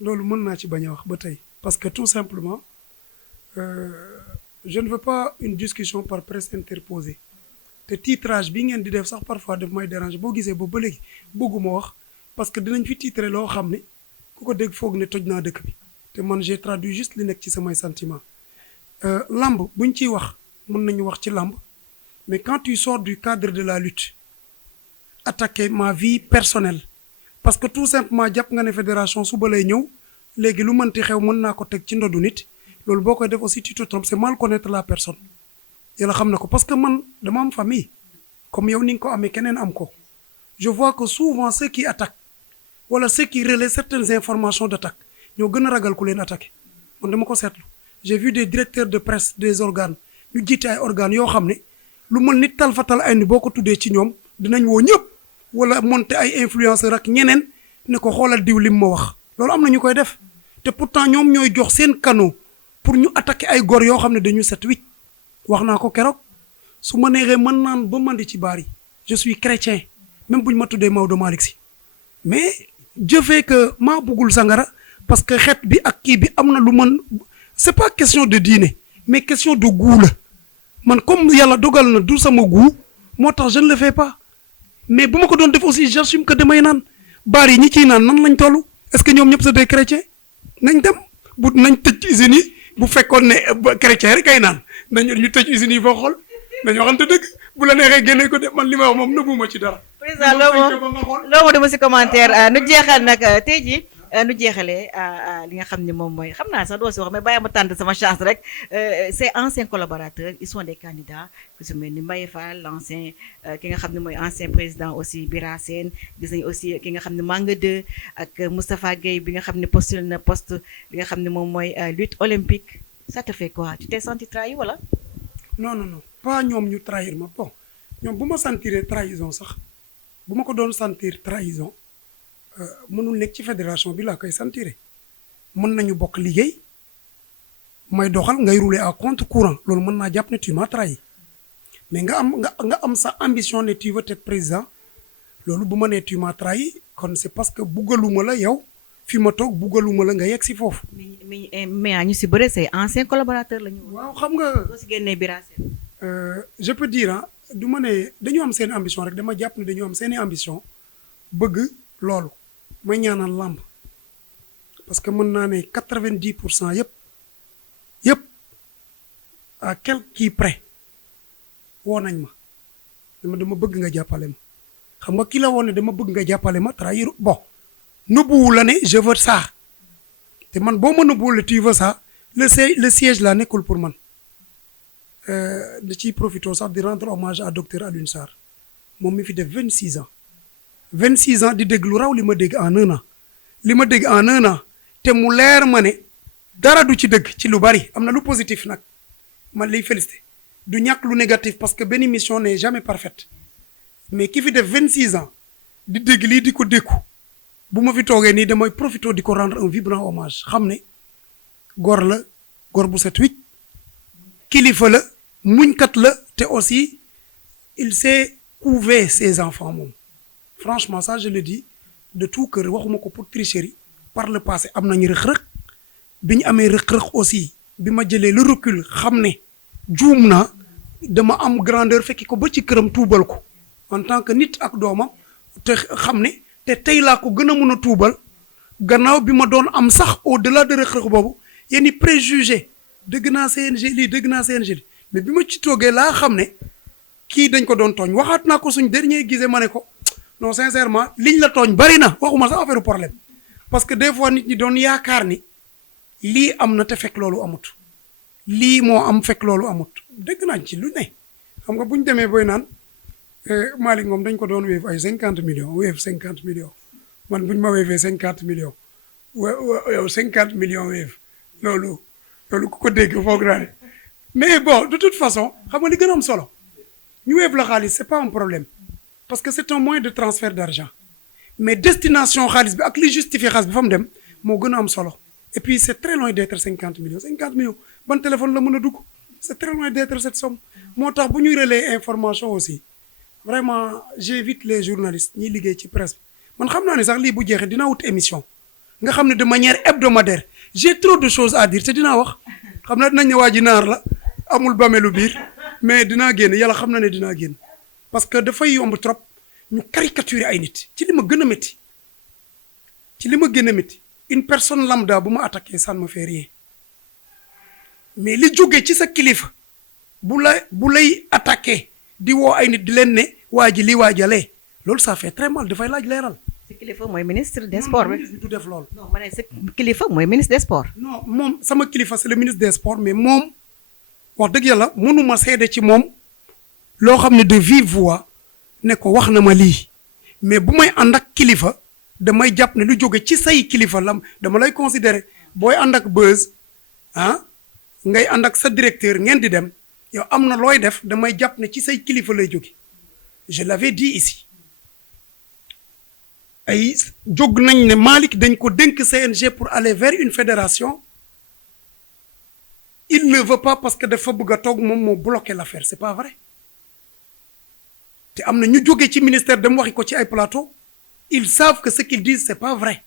loolu mën naa ci bañ a wax ba tey parce que tout simplement je ne veux pas une discussion par presse interposée te titrage bi ngeen di def sax parfois daf may déranger boo gisee boobu ba léegi bëgguma wax parce que dinañ fi titre loo xam ne ku ko dégg foog ne toj naa dëkk bi te man j'ai traduit juste li nekk ci samay sentiment lamb buñ ciy wax mën nañu wax ci lamb mais quand tu sors du cadre de la lutte attaquer ma vie personnelle parce que tout simplement jàpp nga ne fédération suba lay ñëw léegi lu mënti xew mën naa ko teg ci ndodu nit loolu boo koy def aussi tu te trompes c'est mal connaître la personne yàlla xam na ko parce que man dama am famille comme yow ni nga ko amee keneen am ko je vois que souvent ceux qui attaquent wala ceux qui relaient certaines informations d'attaque ñoo gën a ragal ku leen attaqué man dama ko seetlu j'ai vu des directeurs de presse des organes ñu jiite ay organes yoo xam ne lu mën nit tal fatal ay ni boo ko tuddee ci ñoom dinañ woo ñëpp wala monter ay influenceurs ak ñeneen ne ko xoolal diw lim ma wax loolu am na ñu koy def te pourtant ñoom ñooy jox seen canaux pour ñu attaquer ay gor yoo xam ne dañu set wicc wax naa ko keroog su ma neexee mën naan ba mandi ci baar yi je suis chrétien même bu ñu ma tuddee Maodo Malick Sy mais je fais que maa bëggul sangara parce que xeet bi ak kii bi am na lu mën c'est pas question de diine mais question de goût la man comme yàlla dogal na du sama goût moo tax je ne le fais pas mais bu ma ko doon def aussi j'assume que damay naan baar yi ñi ciy naan nan lañ toll est-ce que ñoom ñëpp c'est des chrétiens nañ dem bu nañ tëj usines yi bu fekkoon ne chrétien rek ay naan nañu ñu tëj usines yi foo xool nañu waxante dëgg bu la neexee génne ko de man li ma wax moom nëbbuma ci dara. président loo dama si commentaire nu jeexal nag tey jii nu jeexalee li nga xam ne moom mooy xam naa sax doo si wax mais bàyyi ma tànn sama chance rek ces anciens collaborateurs ils sont des candidats ku si mel ni Mbaye Fall l'ancien ki nga xam ne mooy ancien président aussi Bira Sène gis nañu aussi ki nga xam ne Manga 2 ak Moustapha Gueye bi nga xam ne postule na poste li nga xam ne moom mooy lutte olympique ça te fait quoi tu t'es senti trahi wala. non pas ñoom ñu trahir ma bon ñoom bu ma sentiree trahison sax bu ma ko doon sentir trahison mënul nekk ci fédération bi laa koy sentiré mën nañu bokk liggéey may doxal ngay rouler à contre courant loolu mën naa jàpp ne tu m'as trahi mais nga am sa ambition ne tu veux être président loolu bu ma nee tu m'as trahi kon c'est parce que buggaluma la yow fi ma toog buggaluma la nga yegg si foofu. mais ñu si bëre c'est ancien collaborateur la ñu. waaw xam nga. doo si génnee Bira Sène. je peux dire du ma ne dañu am seen ambition rek dama jàpp ne dañu am seeni ambition bëgg loolu may ñaanal làmb parce que mën naa ne 90% yëpp à quelque près woo nañ ma dama bëgg nga jàppale ma xam nga ki la woon ne dama bëgg nga jàppale ma trahir bon nëbbuwu la ne je veux ça te man boo ma nëbbuwul la tu veux ça le siège la nekkul pour man da ciy profité sax di rendre hommage à docteur Alioune Sarr moom mi fi def 26 ans di dégg lu raw li ma dégg en un an te mu leer ma ne dara du ci dëgg ci lu bari am na lu positif nag man lay félicité du ñàkk lu négatif parce que benn mission n'est jamais parfaite mais ki fi def 26 ans di dégg lii di ko dékku bu ma fi toogee nii damay profité di ko rendre un vibrant hommage xam ne gor bu set wicc kilifa la muñkat la te aussi il sait couver ses enfants moom franchement ça je le dis de tout cœur waxuma ko pour tricherie par le passé am nañu rëq-rëq bi ñu amee rëq-rëq aussi bi ma jëlee le recul xam ne juum naa dama am grandeur fekki ko ba ci këram tuubal ko en tant que nit ak doomam te xam ne te tey laa ko gën a mën a tuubal gannaaw bi ma doon am sax au delà de rëq-rëq boobu yenn préjugé dëgg naa CNG lii dëgg naa CNG lii mais bi ma ci toogee laa xam ne kii dañ ko doon tooñ waxaat naa ko suñ dernier gisee ma ne ko non sincèrement liñ la tooñ bari na waxuma sax affaire problème parce que des fois nit ñi doon yaakaar ni lii am na te fekk loolu amut lii moo am fekk loolu amut dëgg nañ ci lu ne xam nga bu ñu demee booy naan Malick moom dañ ko doon wéef ay 50 millions wéef 50 millions man buñ ma wéefee 50 millions yow 50 millions wéef loolu ku ko dégg foog naa ne mais bon de toute façon xam nga li gën a am solo ñu wéef la xaalis c'est pas un problème parce que c'est un moyen de transfert d'argent mais destination xaalis bi ak li justifier xaalis bi fa mu dem moo gën a am solo et puis c'est très loin d'être 50 millions ban téléphone la mën a dugg c'est très loin d'être cette somme moo tax bu ñuy relayer information aussi vraiment j'évite les journalistes ñiy liggéey ci presse bi man xam naa ne sax lii bu jeexee dinaa wut émission nga xam ne de manière hebdomadaire j'ai trop de choses à dire te dinaa wax xam naa dinañ ne waa ji naar la amul bamelu biir mais dinaa génn yàlla xam na ne dinaa génn parce que dafay yomb trop ñu caricaturer ay nit ci li ma gën a métti une personne lambda bu ma attaqué ça ne me fait rien mais li jóge ci sa kilifa bu lay attaqué di woo ay nit di leen ne waa ji li waajalee loolu ça fait très mal dafay laaj leeral. sa kilifa mooy ministre des sports bi. ministre bi du def loolu. non ma ne sa kilifa mooy ministre des sports. non moom sama kilifa c'est le ministre des sports mais moom wax dëgg yàlla mënuma seede ci moom loo xam ne de vive voix ne ko wax na ma lii mais bu may ànd ak kilifa damay jàpp ne lu jóge ci say kilifa lam dama lay considérer booy ànd ak buzz ngay ànd ak sa directeur ngeen di dem yow am na looy def damay jàpp ne ci say kilifa lay jóge je l'avais dit ici ay jóg nañ ne Malick dañ ko dénk CNG pour aller vers une fédération il ne veut pas parce que dafa bëgg a toog moom moo bloqué l'affaire c'est pas vrai te am na ñu jóge ci ministère dem waxi ko ci ay plateau ils savent que ce qu'ils disent c'est pas vrai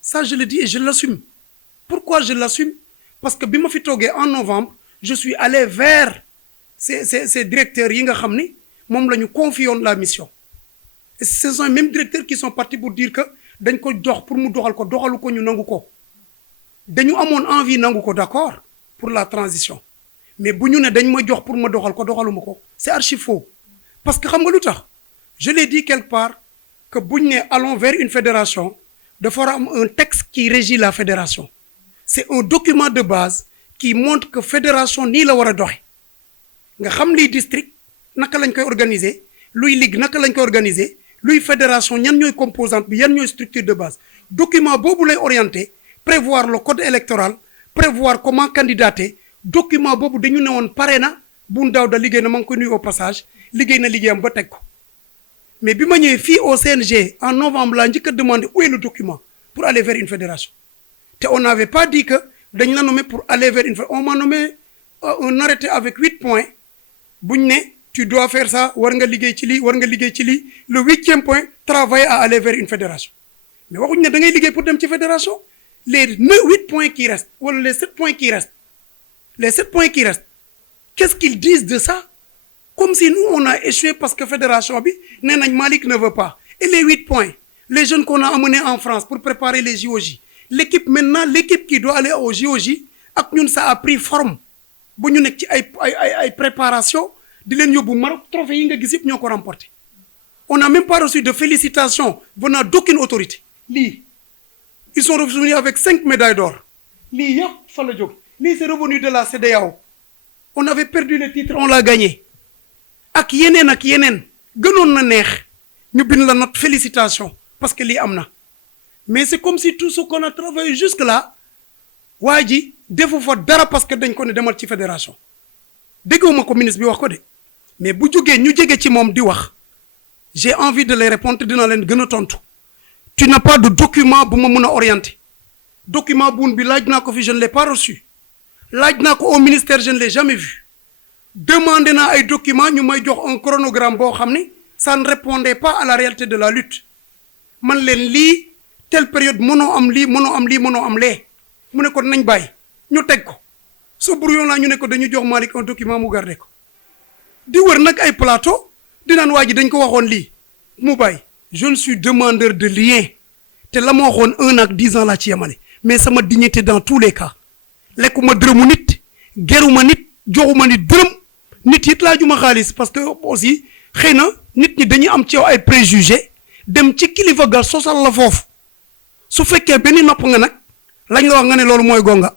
ça je le dis et je l'assume pourquoi je l'assume parce que bi ma fi toogee en novembre je suis allé vers ces directeurs yi nga xam ni moom la ñu confié woon la mission et ce sont les mêmes directeurs qui sont partis pour dire que dañ ko jox pour mu doxal ko doxalu ko ñu nangu ko dañu amoon envie nangu ko d'accord pour la transition mais bu ñu ne dañ ma jox pour ma doxal ko doxaluma ko c'est archi faux parce que xam nga lu tax je l'ai dit quelque part que bu ñu ne allons vers une fédération dafa war a am un texte qui régit la fédération c'est un document de base qui montre que fédération nii la war a doxe nga xam liy district naka lañ koy organiser luy ligue naka lañ koy organiser luy fédération ñan ñooy composante bi yan ñooy structure de base document boobu lay orienter prévoir le code électoral prévoir comment candidater document boobu dañu ne woon pare na Boun Daouda liggéey na ma ngi ko nuyu au passage liggéey na liggéeyam ba teg ko mais bi ma ñëwee fii au CNG en novembre laa njëkk a demandé où est le document pour aller vers une fédération te on n'avait pas dit que dañ la nommé pour aller vers une on m'a nommé un arrêté avec 8 points buñ ne tu dois faire ça war nga liggéey ci lii war nga liggéey ci lii le 8e point travailler à aller vers une fédération mais waxuñ ne da ngay liggéey pour dem ci fédération les 8 points qui restent wala les 7 points qui restent les 7 points qui restent qu'est-ce qu'ils disent de ça comme si nous on a échoué parce que fédération bi nee nañ Malick ne veut pas et les 8 points les jeunes qu'on a amenés en France pour préparer les JOJ l'équipe maintenant l'équipe qui doit aller au JOJ ak ñun ça a pris forme bu ñu nekk ci ay préparation di leen yóbbu Maroc trophée yi nga gis yëpp ñoo ko remporté on n'a même pas reçu de félicitations venant d'aucune autorité lii ils sont revenus avec 5 médailles d'or lii yëpp fa la jóg lii c'est revenu de la CEDEAO on avait perdu le titre on l'a gagné ak yeneen gënoon na neex ñu bind la note félicitation parce que lii am na mais c'est comme si tout ce qu'on a travaillé jusque là waa ji defu fa dara parce que dañ ko ne demal ci fédération dégguma ko ministre bi wax ko de mais bu jógee ñu jege ci moom di wax j'ai envie de les répondre dina leen gën a tontu tu n'as pas de document bu ma mën a orienter document buun bi laaj naa ko fi je ne l'ai pas reçu laaj naa ko au ministère je ne l'ai jamais vu demandé naa ay documents ñu may jox un chronogramme boo xam ni ça ne répondait pas à la réalité de la lutte man leen lii telle période mënoo am lii mënoo am lii mënoo am lee mu ne ko nañ bàyyi ñu teg ko su brouillon laa ñu ne ko dañu jox Malick un document mu garder ko di wër nag ay plateau dinaan waa ji dañ ko waxoon lii mu bàyyi je ne suis demandeur de rien te la ma waxoon 1 ak 10 ans laa ci yemale mais sama dignité dans tous les cas lekkuma dërëmu nit geruma nit joxuma nit dërëm nit it laajuma xaalis parce que aussi xëy na nit ñi dañuy am ci yow ay préjugés dem ci kilifa ga sosal la foofu su fekkee benn nopp nga nag lañ la wax nga ne loolu mooy gonga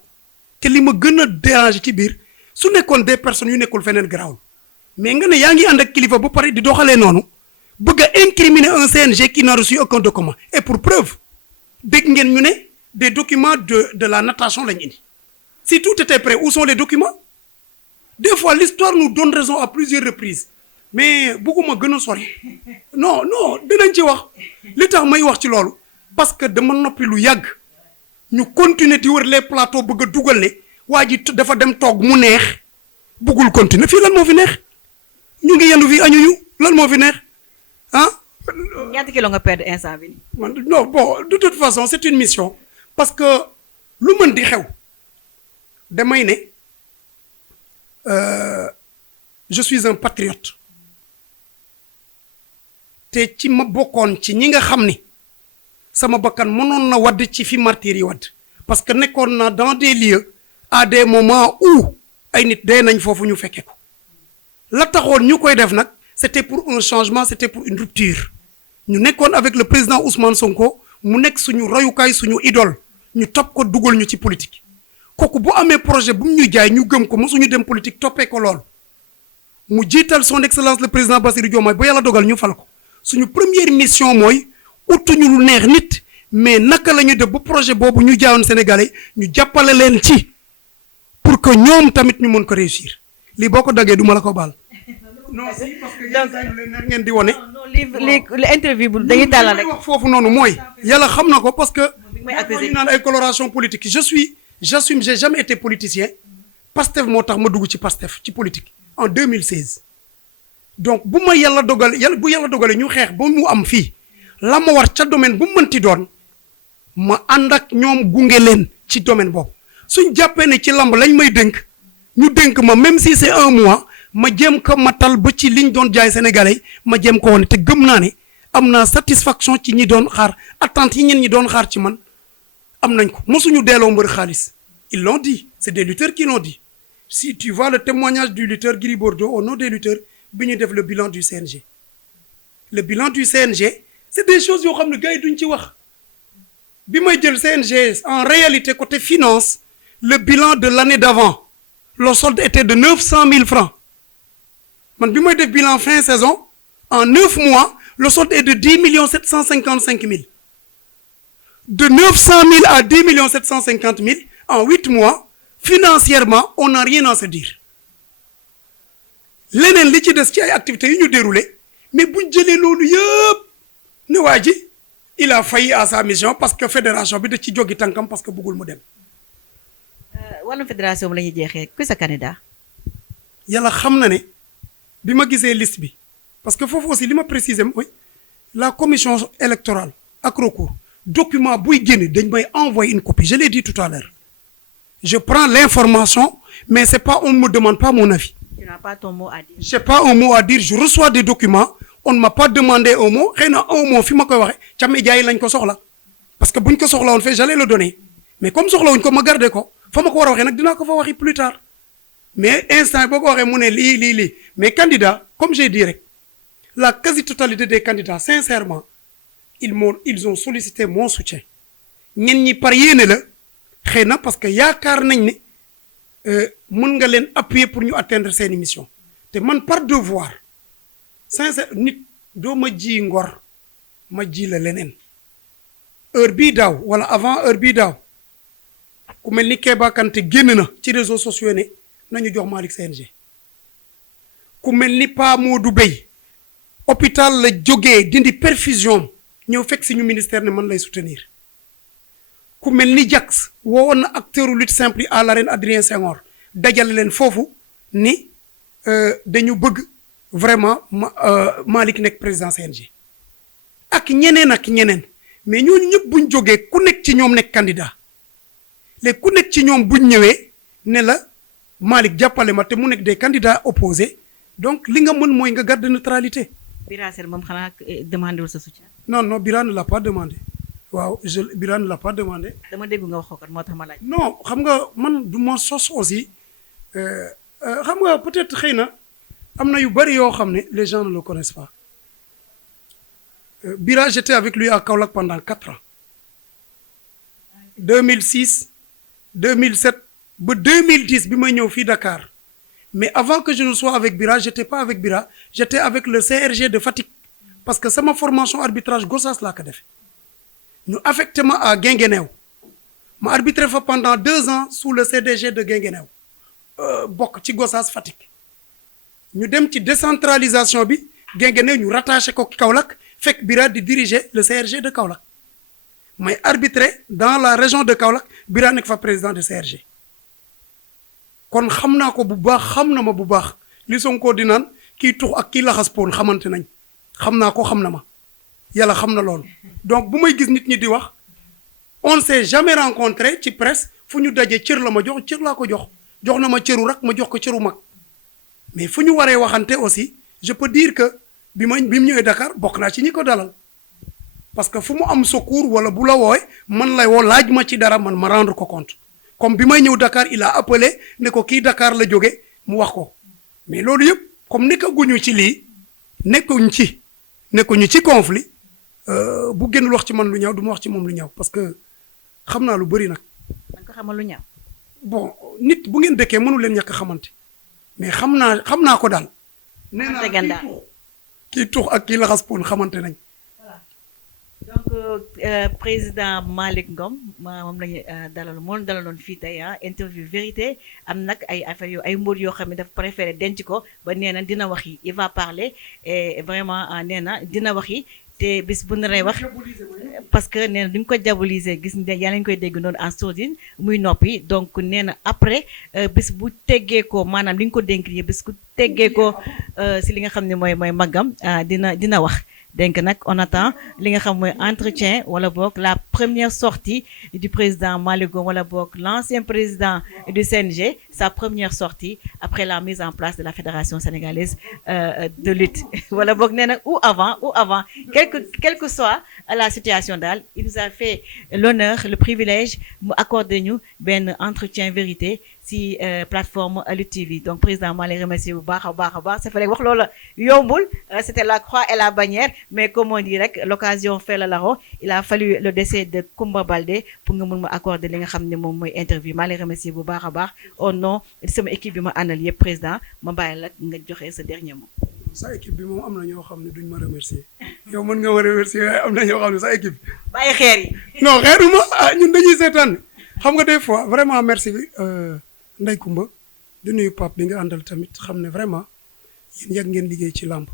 te li ma gën a déranger ci biir su nekkoon des personnes yu nekkul feneen garaawul mais nga ne yaa ngi ànd ak kilifa ba pare di doxalee noonu bëgg a incriminer un CNG qui n'a reçu aucun document et pour preuve dégg ngeen ñu ne des documents de la natation lañ indi si tout était prêt où sont les documents des fois l'histoire nous donne raison à plusieurs reprises mais bëgguma gën a sori non dinañ ci wax li tax may wax ci loolu parce que dama noppi lu yàgg ñu continuer di wër les plateaux bëgg a dugal ne waa ji dafa dem toog mu neex bëggul continuer fii lan moo fi neex ñu ngi yendu fii añuñu lan moo fi neex ah. ñaata kilo nga perdre instant bi. non bon de toute façon c'est une mission parce que lu mën di xew damay ne je suis un patriote te ci ma bokkoon ci ñi nga xam ni sama bakkan mënoon na wadd ci fi martyrs yi wadd parce que nekkoon na dans des lieux à des moments où ay nit dee nañ foofu ñu fekke ko la taxoon ñu koy def nag c'était pour un changement c'était pour une rupture ñu nekkoon avec le président Ousmane Sonko mu nekk suñu royukaay suñu idole ñu topp ko dugal ñu ci politique kooku bu amee projet bu mu ñu jaay ñu gëm ko mosuñu dem politique toppee ko lool mu jiital son excellence le président Bassirou Diomaye ba yàlla dogal ñu fal ko suñu première mission mooy utuñu lu neex nit mais naka la ñu def ba projet boobu ñu jaayoon Sénégalais ñu jàppale leen ci pour que ñoom tamit ñu mën ko réussir lii boo ko daggee du ma la ko baal. non si parce que yéen ngeen di wone. li interview bu dañuy tàllal rek wax foofu noonu mooy. yàlla xam na ko parce que. ñu naan ay coloration politique j'assume j'ai jamais été politicien. Pastef moo tax ma dugg ci Pastef ci politique en 2016. donc bu ma yàlla dogalee ñu xeex ba mu am fii la ma war ca domaine bu mu mënti doon ma ànd ak ñoom gunge leen ci domaine boobu suñ jàppee ne ci lamb lañ may dénk ñu dénk ma même si c'est un mois ma jéem ko matal ba ci liñ doon jaay sénégalais ma jéem ko wane te gëm naa ne am naa satisfaction ci ñi doon xaar attente yi ñen ñi doon xaar ci man am nañ ko mosuñu delloo mbër xaalis ils l'ont dit c'est des lutteurs qui l'ont dit si tu vois le témoignage du lutteur Gris Bordeaux au nom des lutteurs bi ñu def le bilan du CNG le bilan du CNG c'est des choses yoo xam ne gars yi duñ ci wax bi may jël CNG en réalité côté finance le bilan de l'année d'avant le solde était de 900 000 francs man bi may def bilan fin saison en 9 mois le solde est de 10 755 000 de 900 000 à 10 750 000 en 8 mois financièrement on n'a rien à se dire leneen li ci des ci ay activités yu ñu déroulé mais buñ jëlee loolu yëpp ne waa ji il a failli à sa mission parce que fédération bi da ci jógi tànkam parce que bëggul mu dem. wàllum fédération bi la ñuy jeexee ku sa candidat. yàlla xam na ne bi ma gisee liste bi parce que foofu aussi li ma préciser mooy la commission électorale ak recours document buy génne dañ may envoyer une copie je l'ai dit tout à l'heure je prends l'information mais c'est pas on me demande pas mon avis. Tu n'as pas ton mot à dire. J'ai pas un mot à dire je reçois des documents on ne m'a pas demandé un mot xëy na un mot fi ma koy waxee ca média yi lañ ko soxla parce que buñ ko soxla woon fee j'allais le donner mais comme soxla wuñ ko ma garder ko fa ma ko war a waxee nag dinaa ko fa waxi plus tard mais instant boo ko waxee mu ne lii mais candidat comme j'ai dit rek la quasi-totalité des candidats sincèrement ils ont sollicité mon soutien ñen ñi par yéene la xëy na parce que yaakaar nañ ne mën nga leen appuyer pour ñu atteindre seeni mission te man par devoir sincère nit doo ma ji ngor ma ji la leneen heure bii daaw wala avant heure bii daaw ku mel ni Kéba Kanté génn na ci réseaux sociaux ne nañu jox Malick CNG ku mel ni Pa Modou Bey hôpital la jógee dindi perfusion ñëw fekk si ñu ministère ne man lay soutenir ku mel ni Jax woowoon na acteur lutte simple yi à l'arène Adrien Senghor dajale leen foofu ni dañu bëgg vraiment Malick nekk président CNG ak ñeneen mais ñooñu ñëpp buñ jógee ku nekk ci ñoom nekk candidat léegi ku nekk ci ñoom buñ ñëwee ne la Malick jàppale ma te mu nekk des candidats opposés donc li nga mën mooy nga garder neutralité. Bira Sène moom xanaa demandé wul sa soutien. non Bira ne l'a pas demandé waaw Bira ne l'a pas demandé. dama dégg nga wax ko moo tax ma laaj. non xam nga man du ma sos aussi xam nga peut-être xëy na am na yu bari yoo xam ne les gens ne le connaissent pas Bira j'étais avec lui à Kaolack pendant 4 ans 2006 2007 ba 2010 bi may ñëw fii Dakar mais avant que je ne sois avec Bira j'étais pas avec Bira j'étais avec le CRG de Fatick parce que sama formation arbitrage Gossas laa ko def ñu affecté ma à Guinguinéo ma arbitré fa pendant 2 ans sous le CDG de Guinguinéo bokk ci Gossas Fatick ñu dem ci décentralisation bi Guinguinéo ñu rattaché ko Kaolack fekk Bira di diriger le CRG de Kaolack may arbitré dans la région de Kaolack Bira nekk fa président de CRG kon xam naa ko bu baax xam na ma bu baax li Sonko di naan kii tux ak kii laxas poon xamante nañ xam naa ko xam na ma yàlla xam na loolu donc bu may gis nit ñi di wax on ne s'est jamais rencontré ci presse fu ñu dajee cër la ma jox cër laa ko jox na ma cëru rak ma jox ko cëru mag mais fu ñu waree waxante aussi je peux dire que bi mu ñëwee Dakar bokk naa ci ñi ko dalal parce que fu mu am secours wala bu la wooy man lay woo laaj ma ci dara man ma rendre ko compte comme bi may ñëw Dakar il a appelé ne ko kii Dakar la jóge mu wax ko mais loolu yëpp comme nekkaguñu ci lii nekkuñu ci conflit bu génnul wax ci man lu ñaaw du ma wax ci moom lu ñaaw parce que xam naa lu bëri nag. man ko xamal lu ñaaw. bon nit bu ngeen dëkkee mënu leen ñàkk xamante mais xam naa ko daal. nee naa kii tux ak kii laxas poon xamante nañ. donc président Malick Ngom moom lañu dalaloon fii tey interview vérité am nag ay affaire yu ay mbir yoo xam ne dafa préféré denc ko ba nee na dina wax yi il va parler et vraiment nee na dina wax yi te bis bu naree wax parce que nee na duñ ko diaboliser gis nga yaa lañ koy dégg noonu en sourdine muy noppi donc nee na après bis bu teggee ko maanaam li nga ko dénk yi bis bu teggee ko si li nga xam ne mooy maggam dina wax. donc nag on attend li nga xam mooy entretien wala boog la première sortie du président Malick Ngom wala boog l'ancien président du CNG sa première sortie après la mise en place de la fédération sénégalaise de lutte wala boog nee na ou avant quelle que soit la situation daal il nous a fait l'honneur le privilège mu accordé ñu benn entretien vérité si plateforme Lutte TV donc président maa lay remercier bu baax a baax c'est vrai wax loola yombul c'était la croix et la bannière mais comme on dit rek l'occasion fait le larron il a fallu le décès de Koumba Baldé pour nga mun ma accorder li nga xam ne moom mooy interview maa lay remercier bu baax a baax au nom de sama équipe bi ma àndal yëpp président ma bàyyi la nga joxe sa dernier mot. sa équipe bi moom am na ñoo xam ne duñ ma remercier yow mën nga ma remercier waaye am na ñoo xam ne sa équipe. bàyyi xeer yi. non xeeruma ñun dañuy seetaan xam nga des fois vraiment merci Ndeye Koumba di nuyu Pape bi nga àndal tamit xam ne vraiment yéen yàgg ngeen liggéey ci làmb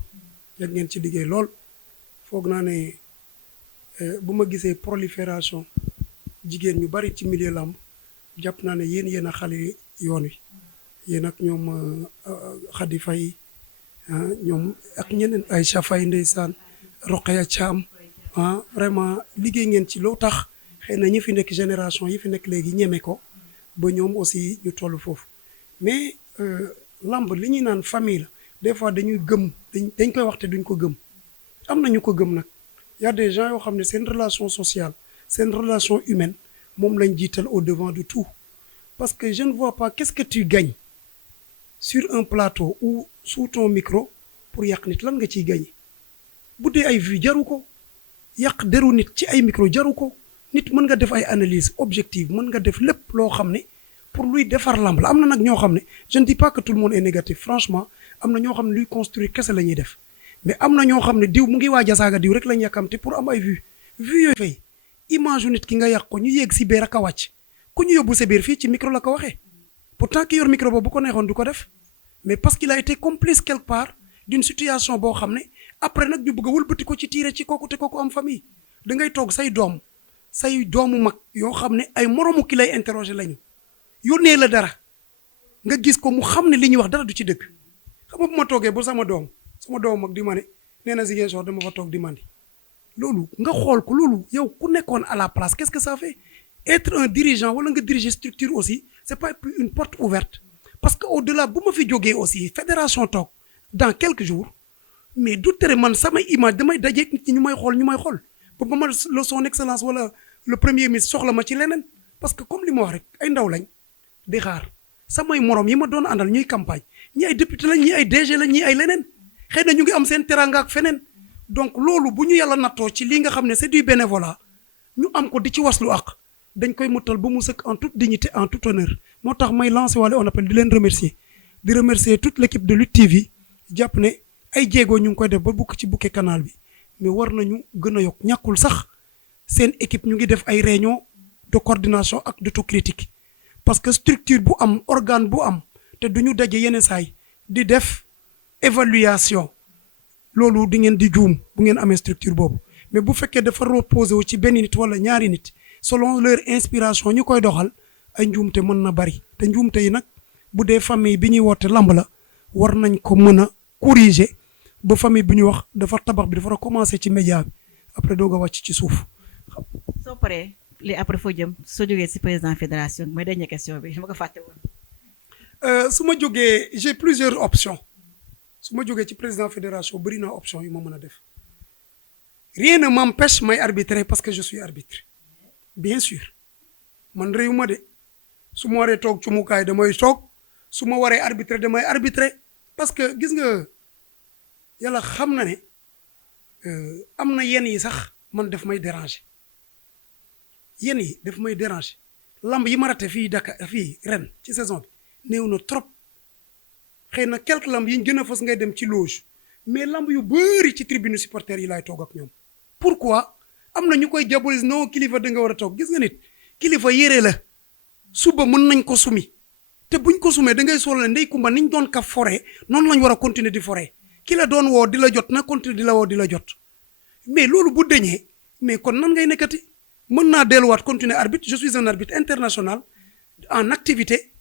yàgg ngeen ci liggéey lool foog naa ne bu ma gisee prolifération jigéen ñu bari ci milieu làmb jàpp naa ne yéen a xale yoon wi yéen ak ñoom Khady Faye ñoom ak ñeneen Aïcha Faye ndeysaan Rokhaya Thiam vraiment liggéey ngeen ci loo tax xëy na ñi fi nekk génération yi fi nekk léegi ñeme ko ba ñoom aussi ñu toll foofu mais lamb li ñuy naan famille la des fois dañuy gëm dañ koy wax te duñ ko gëm am na ñu ko gëm nag y a des gens yoo xam ne seen relation sociale seen relation humaine moom lañ jiital au devant de tout parce que je ne vois pas qu'est-ce que tu gagnes sur un plateau ou sous ton micro pour yàq nit lan nga ciy gagner bu dee ay vues jaru ko yàq deru nit ci ay micro jaru ko nit mën nga def ay analyse objective mën nga def lépp loo xam ne pour luy defar lamb la am na nag ñoo xam ne je ne dis pas que tout le monde est négatif franchement am na ñoo xam ne luy construire kese la ñuy def mais am na ñoo xam ne diw mu ngi waaj a saaga diw rek lañ yàkkamte pour am ay vues yooyu fay image yu nit ki nga yàq ko ñu yéeg si biir ak a wàcc ku ñu yóbbu sa biir fii ci micro la ko waxee pourtant ki yor micro boobu bu ko neexoon du ko def mais parce qu'il a été complice quelque part d'une situation boo xam ne après nag ñu bëgg a wëlbati ko ci tiire ci kooku te kooku am famille da ngay toog say doomu mag yoo xam ne ay moromu ki lay interroger lañu yónnee la dara nga gis ko mu xam ne li ñuy wax dara du ci dëgg xam nga bu ma toogee ba sama doom mag di ma ne nee na Ziguinchor dama fa toog di mandi loolu nga xool ko loolu yow ku nekkoon à la place qu'est-ce que ça fait être un dirigeant wala nga diriger structure aussi c'est pas une porte ouverte parce que au-delà bu ma fi jógee aussi fédération toog dans quelques jours mais du tere man samay image damay dajeeg nit ñi ñu may xool ba ma la son excellence wala le premier ministre soxla ma ci leneen parce que comme li ma wax rek ay ndaw lañ di xaar samay morom yi ma doon àndal ñuy campagne ñi ay député lañ ñi ay DG lañ ñi ay leneen xëy na ñu ngi am seen teranga ak feneen donc loolu bu ñu yàlla nattoo ci lii nga xam ne c'est du bénévolat ñu am ko di ci waslu ak dañ koy mutal ba mu sëkk en toute dignité en tout honneur moo tax may lancer wala on appelle di leen remercier toute l'équipe de Lutte TV jàpp ne ay jéego ñu ngi koy def ba bukk ci bouquet canal bi mais war nañu gën a yokk ñàkkul sax seen équipe ñu ngi def ay réunion de coordination ak d'autocritique parce que structure bu am organe bu am te duñu daje yenn saay di def évaluation loolu di ngeen di juum bu ngeen amee structure boobu mais bu fekkee dafa reposer wu ci benn nit wala ñaari nit selon leur inspiration ñu koy doxal ay njuumte mën na bari te njuumte yi nag bu dee famille bi ñuy woote lamb la war nañ ko mën a corriger ba famille bi ñu wax dafa tabax bi dafa war a commencer ci média bi après doog a wàcc ci suuf. soo paree li après foo jëm soo jógee ci président fédération mooy dernière question bi ma ko fàtte woon. su ma jógee j'ai plusieurs options su ma jógee ci président fédération bëri naa option yu ma mën a def rien ne m'empêche may arbitrer parce que je suis arbitre bien sûr man réew ma de su ma waree toog ci mukaay damay toog su ma waree arbitrer damay arbitrer parce que gis nga yàlla xam na ne am na yenn yi sax man daf may déranger yenn yi daf may déranger lamb yi ma raté fii Dakar fii ren ci saison bi néew na trop xëy na quelques lamb yi ñu gën a fës ngay dem ci loge mais lamb yu bëri ci tribune supporters yi laay toog ak ñoom pourquoi am na ñu koy diabolise non kilifa da nga war a toog gis nga nit kilifa yére la suba mën nañ ko sumi te buñ ko sumee da ngay soxla ndey kumba niñ doon ka foree noonu lañ war a continuer di foree ki la doon woo di la jot na continuer di la woo di la jot mais loolu bu deñee mais kon nan ngay nekkati mën naa delluwaat continuer arbitre je suis un arbitre international en activité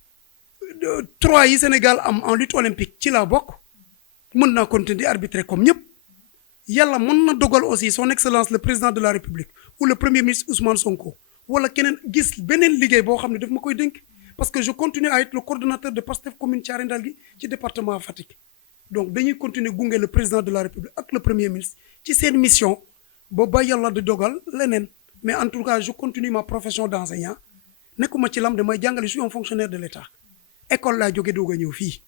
3 yi Sénégal am en lutte olympique ci laa bokk mën naa continuer di arbitrer comme ñëpp yàlla mën na dogal aussi son excellence le président de la république ou le premier ministre Ousmane Sonko wala keneen gis beneen liggéey boo xam ne daf ma koy dénk parce que je continue à être le coordonnateur de Pastef commune Thiaré Ndangi ci département Fatick donc dañuy continuer gunge le président de la république ak le premier ministre ci seen mission ba ba yàlla di dogal leneen mais en tout cas je continue ma profession d'enseignant nekkuma ci lam damay jàngale je suis un fonctionnaire de l'État école laa jóge doog a ñëw fii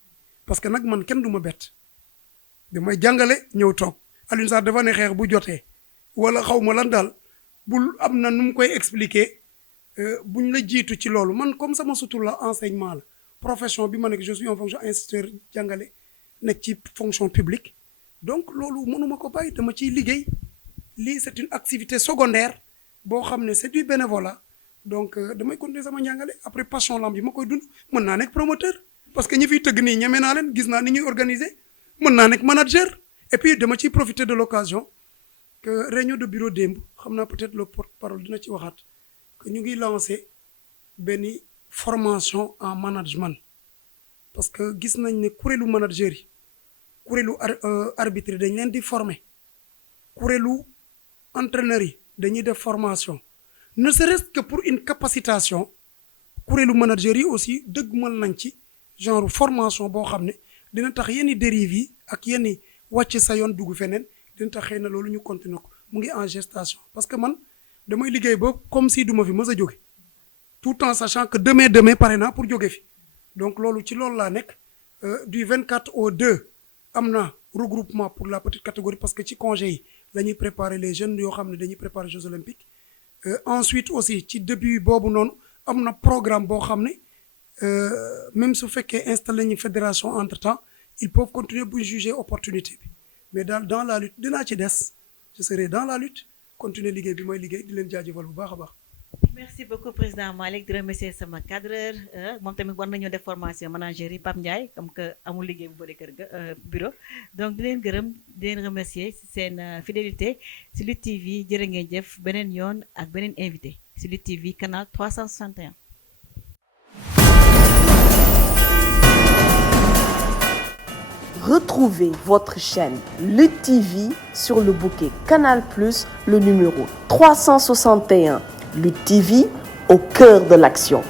parce que nag man kenn du ma bett damay jàngale ñëw toog Alioune Sarr dafa ne xeex bu jotee wala xaw ma lan daal bul am na nu mu koy expliquer buñ la jiitu ci loolu man comme sama sutur la enseignement la profession bi ma nekk je suis un fonction instituteur jàngale nekk ci fonction publique donc loolu mënuma ko bàyyi dama ciy liggéey lii c'est une activité secondaire boo xam ne c'est du bénévolat donc damay continuer sama njàngale après passion lamb yi ma koy dund mën naa nekk promoteur parce que ñi fiy tëgg nii ñeme naa leen gis naa ni ñuy organiser mën naa nekk manager et puis dama ciy profiter de l'occasion que réunion de bureau démb xam naa peut-être le porte-parole dina ci waxaat que ñu ngi lancer benn formation en management parce que gis nañ ne kuréelu manager yi kuréelu arbitre dañ leen di former kuréelu entraîneur yi dañuy def formation ne serait-ce que pour une capacitation kuréelu manager yi aussi dëggmal nañ ci genre formation boo xam ne dina tax yenn dérives yi ak yenn wàcc sa yoon dugg feneen dina tax xëy na loolu ñu continuer ko mu ngi en gestation parce que man damay liggéey ba comme si duma fi mës a jóge tout en sachant que demain pare naa pour jóge fi donc loolu ci loolu laa nekk du 24 au 2 am na regroupement pour la petite catégorie parce que ci congé yi la ñuy préparer les jeunes yoo xam ne dañuy préparer Jeux olympiques ensuite aussi ci début boobu noonu am na programme boo xam ne même su fekkee installé ñu fédération entre temps ils peuvent continuer bu juger opportunité bi mais dans la lutte dinaa ci des je serai dans la lutte continuer liggéey bi mooy liggéey di leen jaajëfal bu baax a baax. merci beaucoup président Malick di remercier sama cadreur moom tamit war nañoo def formation manager yi Pape Ndiaye comme que amul liggéey bu bëri kër ga bureau donc di leen gërëm di leen remercier si seen fidélité si Lutte TV jërë ngeen jëf beneen yoon ak beneen invité si Lutte TV canal 361. Retrouvez votre chaîne Lutte TV sur le bouquet Canal+, le numéro 361. Lutte TV au cœur de l'action.